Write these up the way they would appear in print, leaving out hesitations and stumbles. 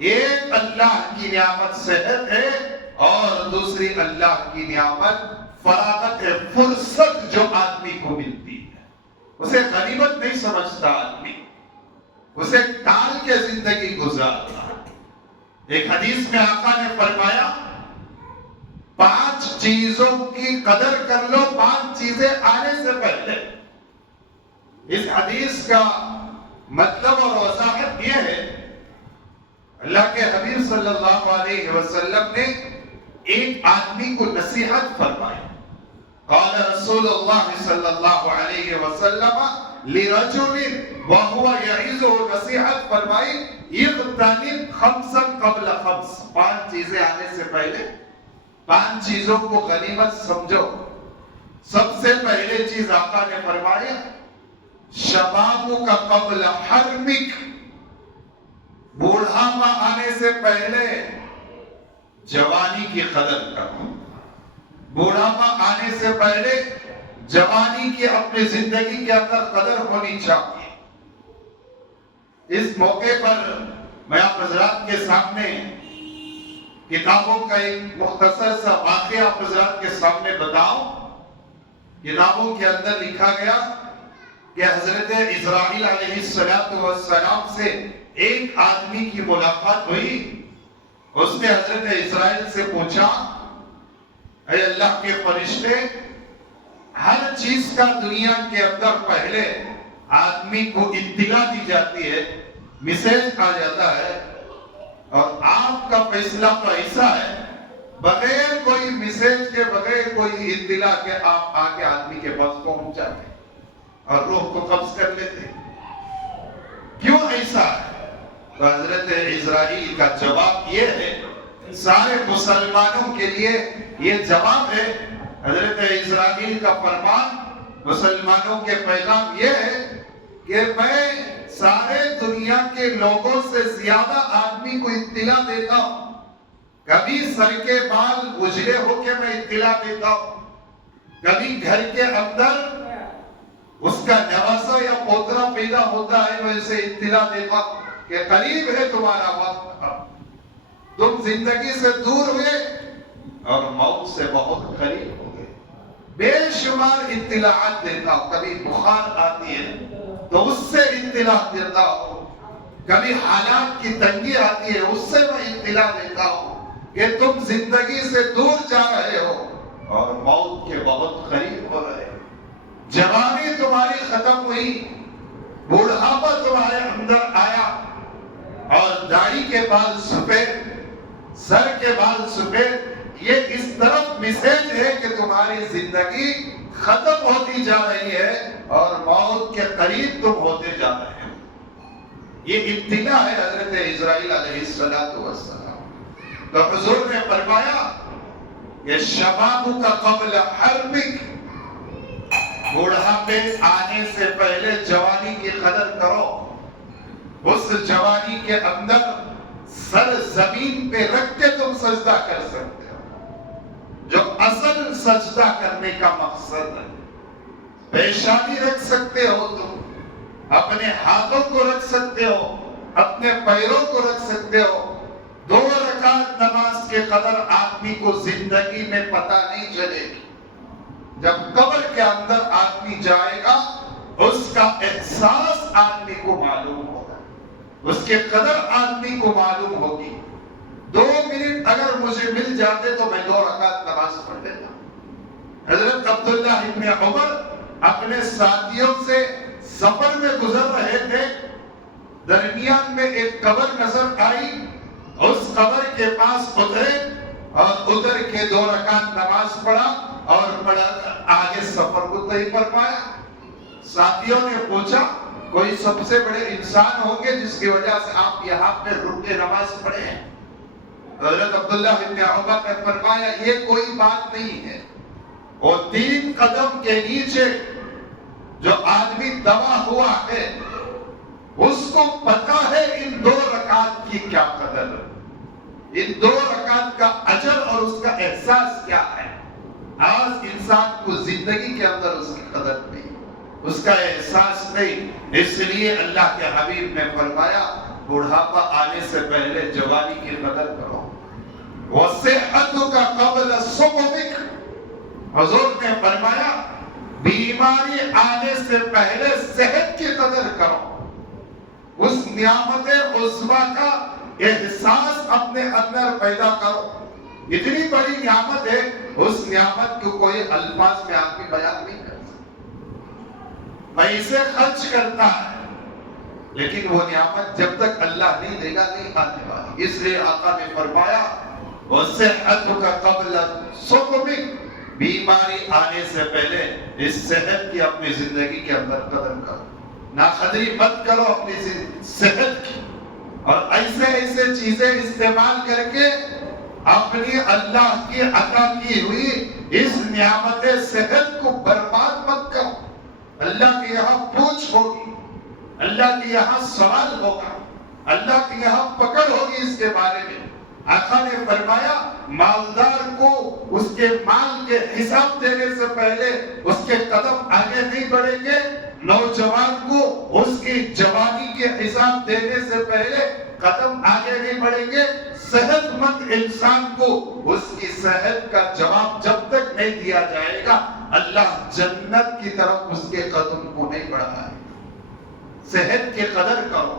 ایک اللہ کی نعمت صحت ہے اور دوسری اللہ کی نعمت فراغت ہے، فرصت جو آدمی کو ملتی ہے اسے غنیمت نہیں سمجھتا آدمی، اسے ٹال کے زندگی گزارتا ہے۔ ایک حدیث میں آقا نے فرمایا 5 چیزوں کی قدر کر لو 5 چیزیں آنے سے پہلے۔ اس حدیث کا مطلب اور وضاحت یہ ہے، اللہ کے حبیب صلی اللہ علیہ وسلم نے ایک آدمی کو نصیحت فرمائی۔ قال رسول اللہ صلی اللہ علیہ وسلم لرجل وهو يعظه، نصیحت فرمائی اغتنم خمسا قبل خمس، 5 چیزیں آنے سے پہلے 5 چیزوں کو غنیمت سمجھو۔ سب سے پہلے چیز آقا نے فرمایا شبابک قبل حرمک، بوڑھاپا آنے سے پہلے جوانی کی قدر کرو، بوڑھاپا آنے سے پہلے جوانی کی اپنی زندگی کے اندر قدر ہونی چاہیے۔ اس موقع پر میں آپ حضرات کے سامنے کتابوں کا ایک مختصر سا واقعہ آپ حضرات کے سامنے بتاؤں۔ کتابوں کے اندر لکھا گیا کہ حضرت اسرائیل علیہ السلام سے ایک آدمی کی ملاقات ہوئی۔ اس نے حضرت اسرائیل سے پوچھا اے اللہ کے فرشتے، ہر چیز کا دنیا کے اندر پہلے آدمی کو اطلاع دی جاتی ہے، میسج آ جاتا ہے، اور آپ کا فیصلہ تو ایسا ہے بغیر کوئی میسج کے، بغیر کوئی اطلاع کے آپ آگے آدمی کے پاس پہنچ جاتے اور روح کو قبض کر لیتے، کیوں ایسا ہے؟ تو حضرت اسرائیل کا جواب یہ ہے، سارے مسلمانوں کے لیے یہ جواب ہے۔ حضرت اسرائیل کا فرمان مسلمانوں کے پیغام یہ ہے کہ میں سارے دنیا کے لوگوں سے زیادہ آدمی کو اطلاع دیتا ہوں، کبھی سر کے بال اجلے ہو کے میں اطلاع دیتا ہوں، کبھی گھر کے اندر اس کا نواسا یا پوترا پیدا ہوتا ہے میں اسے اطلاع دیتا ہوں کہ قریب ہے تمہارا وقت، تم زندگی سے دور ہوئے اور موت سے بہت قریب ہو گئے، بے شمار اطلاعات دیتا ہوں، کبھی بخار آتی ہے تو اس سے اطلاع دیتا ہوں، کبھی حالات کی تنگی آتی ہے اس سے میں اطلاع دیتا ہوں کہ تم زندگی سے دور جا رہے ہو اور موت کے بہت قریب ہو رہے ہو، جوانی تمہاری ختم ہوئی، بوڑھاپا تمہارے اندر آیا، اور داڑھی کے بال سفید، سر کے بال سفید، یہ اس طرف میسج ہے کہ تمہاری زندگی ختم ہوتی جا رہی ہے اور موت کے قریب تم ہوتے جا رہے ہو۔ یہ اطلاع ہے حضرت اسرائیل علیہ السلام۔ تو حضور نے فرمایا کہ شبابک قبل حرمک، بوڑھاپے آنے سے پہلے جوانی کی قدر کرو، اس جوانی کے اندر سر زمین پہ رکھ کے تم سجدہ کر سکتے ہو، جو اصل سجدہ کرنے کا مقصد ہے، پیشانی رکھ سکتے ہو، تم اپنے ہاتھوں کو رکھ سکتے ہو، اپنے پیروں کو رکھ سکتے ہو۔ 2 رکعت نماز کے قدر آدمی کو زندگی میں پتہ نہیں چلے گی، جب قبر کے اندر آدمی جائے گا اس کا احساس آدمی کو معلوم ہوگا، اس کے قدر آدمی کو معلوم ہوگی۔ 2 منٹ اگر مجھے مل جاتے تو میں 2 رکعت نماز پڑھ لیتا۔ حضرت عبداللہ ابن عمر اپنے ساتھیوں سے سفر میں گزر رہے تھے، درمیان میں ایک قبر نظر آئی، اس قبر کے پاس اترے اور اتر کے 2 رکعت نماز پڑھا اور آگے سفر کو طے فرمایا۔ ساتھیوں نے پوچھا کوئی سب سے بڑے انسان ہوں گے جس کی وجہ سے آپ یہاں پہ رک کے نماز پڑھے ہیں؟ حضرت عبداللہ ابن عمر نے فرمایا یہ کوئی بات نہیں ہے، وہ 3 قدم کے نیچے جو آدمی دبا ہوا ہے اس کو پتا ہے ان 2 رکعت کی کیا قدر ہے، ان 2 رکعت کا اجر اور اس کا احساس کیا ہے۔ آج انسان کو زندگی کے اندر اس کی قدر نہیں، اس کا احساس نہیں، اس لیے اللہ کے حبیب نے فرمایا بڑھاپا آنے سے پہلے جوانی کی قدر کرو. وَصِحَّتُكَ قَبْلَ سُقُمِكَ. حضور نے فرمایا بیماری آنے سے پہلے صحت کی قدر کرو. اس نعمت عظمیٰ کا احساس اپنے اندر پیدا کرو. اتنی بڑی نعمت ہے، اس نعمت کو کوئی الفاظ میں آدمی بیان نہیں کر سکتا. پیسے خرچ کرتا ہے لیکن وہ نعمت جب تک اللہ نہیں دے گا نہیں آنے والی. اس لیے آقا نے فرمایا وَصِحَّتُكَ قَبْلَ سُقُمِكَ. بیماری آنے سے پہلے اس صحت کی اپنی زندگی کے اندر قدر کرو. ناقدری مت کرو اپنی صحت کی، اور ایسے چیزیں استعمال کر کے اپنی اللہ کی عطا کی ہوئی اس نعمت صحت کو برباد مت کرو. اللہ کے یہاں پوچھ ہوگی، اللہ کے یہاں سوال ہوگا، اللہ کے یہاں پکڑ ہوگی اس کے بارے میں. آقا نے فرمایا مالدار کو اس کے مال کے حساب دینے سے پہلے اس کے قدم آگے نہیں بڑھیں گے. نوجوان کو اس کی جوانی کے حساب دینے سے پہلے قدم آگے نہیں بڑھیں گے. صحت مند انسان کو اس کی صحت کا جواب جب تک نہیں دیا جائے گا اللہ جنت کی طرف اس کے قدم کو نہیں بڑھائے. صحت کی قدر کرو.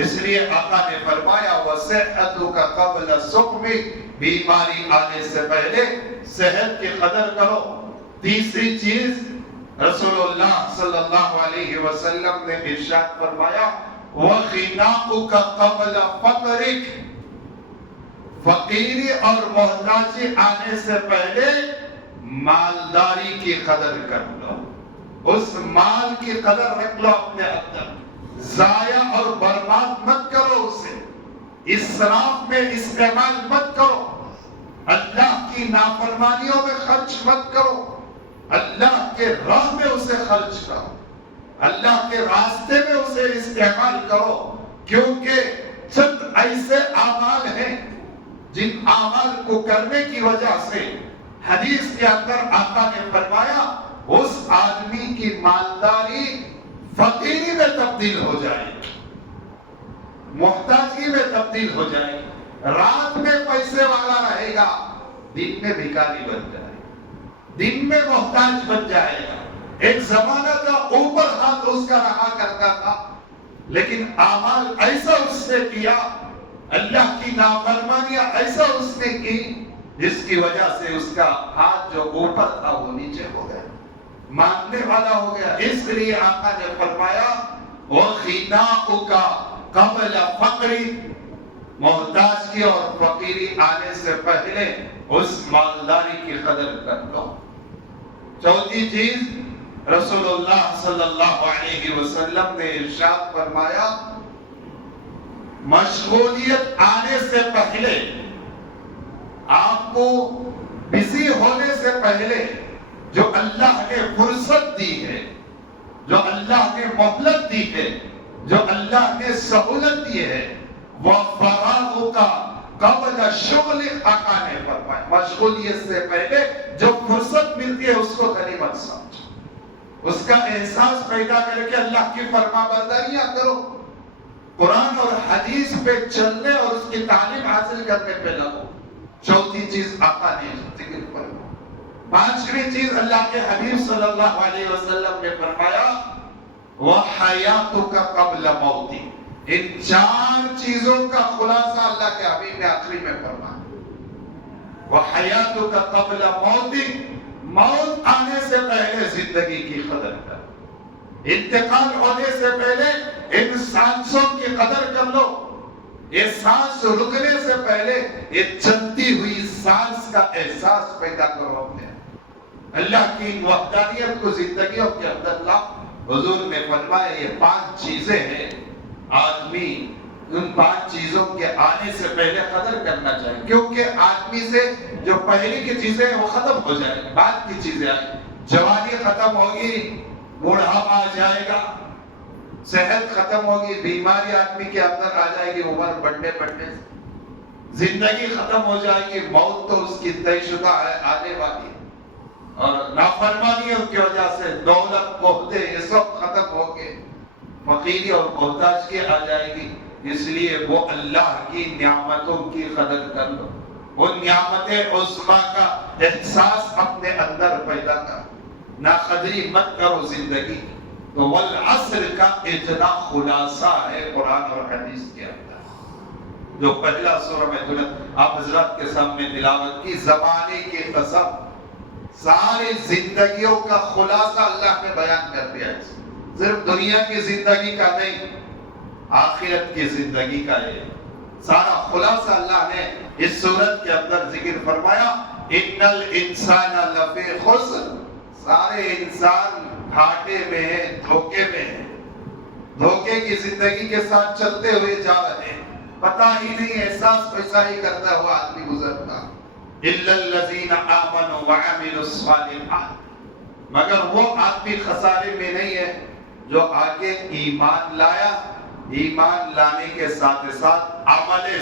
اس لیے آقا نے فرمایا وَصِحَّتُكَ قَبْلَ سُقْمِكَ. بیماری آنے سے پہلے صحت کی قدر کرو. تیسری چیز رسول اللہ صلی اللہ علیہ وسلم نے ارشاد فرمایا وَغِنَاؤُكَ قَبْلَ فَقْرِكَ. فقیری اور محتاجی آنے سے پہلے مالداری کی قدر کر لو. اس مال کی قدر رکھ لو اپنے اندر. ضائع اور برباد مت کرو اسے. اسراف میں استعمال مت کرو. اللہ کی نافرمانیوں میں خرچ مت کرو. اللہ کے راہ میں اسے خرچ کرو. اللہ کے راستے میں اسے استعمال کرو. کیونکہ چند ایسے اعمال ہیں جن اعمال کو کرنے کی وجہ سے حدیث کے اندر آقا نے فرمایا اس آدمی کی مالداری فقیری میں تبدیل ہو جائے گی، محتاجی میں تبدیل ہو جائے گی. رات میں پیسے والا رہے گا، دن میں بھکاری بن جائے گا، دن میں محتاج بن جائے گا. ایک زمانہ تھا اوپر ہاتھ اس کا رہا کرتا تھا، لیکن اعمال ایسا اس نے کیا، اللہ کی نافرمانیاں ایسا اس نے کی جس کی وجہ سے اس کا ہاتھ جو اوپر تھا وہ نیچے ہو گیا، مانگنے والا ہو گیا. اس لیے آقا نے فرمایا وَغِنَاؤُكَ قَبْلَ فَقْرِكَ. محتاج کی اور فقیری آنے سے پہلے اس مالداری کی قدر کر لو. چوتھی چیز رسول اللہ صلی اللہ علیہ وسلم نے ارشاد فرمایا مشغولیت آنے سے پہلے، آپ کو بزی ہونے سے پہلے جو اللہ نے فرصت دی ہے، جو اللہ نے مہلت دی ہے، جو اللہ نے سہولت دی ہے، وَفَرَاغُكَ قَبْلَ شُغْلِكَ. آقا نے فرمایا مشغولیت سے پہلے جو فرصت ملتی ہے اس کو غنیمت سمجھو، اس کا احساس پیدا کر کے اللہ کی فرما برداریاں کرو. قرآن اور حدیث پہ چلنے اور اس کی تعلیم حاصل کرنے پہ لگو. چوتھی چیز آقا نے ذکر فرمایا. پانچویں چیز اللہ کے حبیب صلی اللہ علیہ وسلم نے فرمایا وَحَيَاتُكَ قَبْلَ مَوْتِكَ. ان چار چیزوں کا خلاصہ اللہ کے حبیب نے آخری میں فرمایا وَحَيَاتُكَ قَبْلَ مَوْتِكَ. موت آنے سے پہلے زندگی کی قدر کر، انتقال ہونے سے پہلے ان سانسوں کی قدر کر لو. یہ سانس رکنے سے پہلے یہ چلتی ہوئی سانس کا احساس پیدا کرو اپنے. اللہ کی وحدانیت کو زندگیوں کے اندر لاؤ. حضور نے فرمایا یہ پانچ چیزیں ہیں، آدمی ان پانچ چیزوں کے آنے سے پہلے قدر کرنا چاہیے. کیونکہ آدمی سے جو پہلی کی چیزیں وہ ختم ہو جائے گی، بعد کی چیزیں آئیں. جوانی ختم ہوگی، بوڑھاپا آ جائے گا، صحت ختم ہوگی، بیماری آدمی کے اندر آ جائے گی عمر بڑھنے بڑھنے سے، زندگی ختم ہو جائے گی، موت تو اس کی طے شدہ ہے آنے والی. اور نافرمانیوں کی وجہ سے دولت عہدے یہ سب ختم ہو گئے، فقیری اور محتاج کی آ جائے گی. اس لیے وہ اللہ کی نعمتوں کی قدر کر لو، ان نعمت عظمیٰ کا احساس اپنے اندر پیدا کر، نہ قدری مت کرو زندگی۔ تو والعصر کا اتنا خلاصہ ہے قرآن اور حدیث کے اندر، جو پہلا سورہ میں تلت آپ حضرات کے سامنے تلاوت کی، زمانے کی قسم ساری زندگیوں کا خلاصہ اللہ نے بیان کر دیا ہے، صرف دنیا کی زندگی کا نہیں، آخرت کی زندگی کا ہے، سارا خلاصہ اللہ نے اس سورت کے اندر ذکر فرمایا۔ ان الانسان لفی خسر، سارے انسان گھاٹے میں ہیں، دھوکے میں ہیں، دھوکے کی زندگی کے ساتھ چلتے ہوئے جا رہے ہیں، پتہ ہی نہیں، احساس پیسہ ہی کرتا ہوا آدمی گزرتا۔ الا الذین آمنوا وعملوا الصالحات، مگر وہ آدمی خسارے میں نہیں ہے جو آگے ایمان لایا، ایمان لانے کے ساتھ ساتھ عمل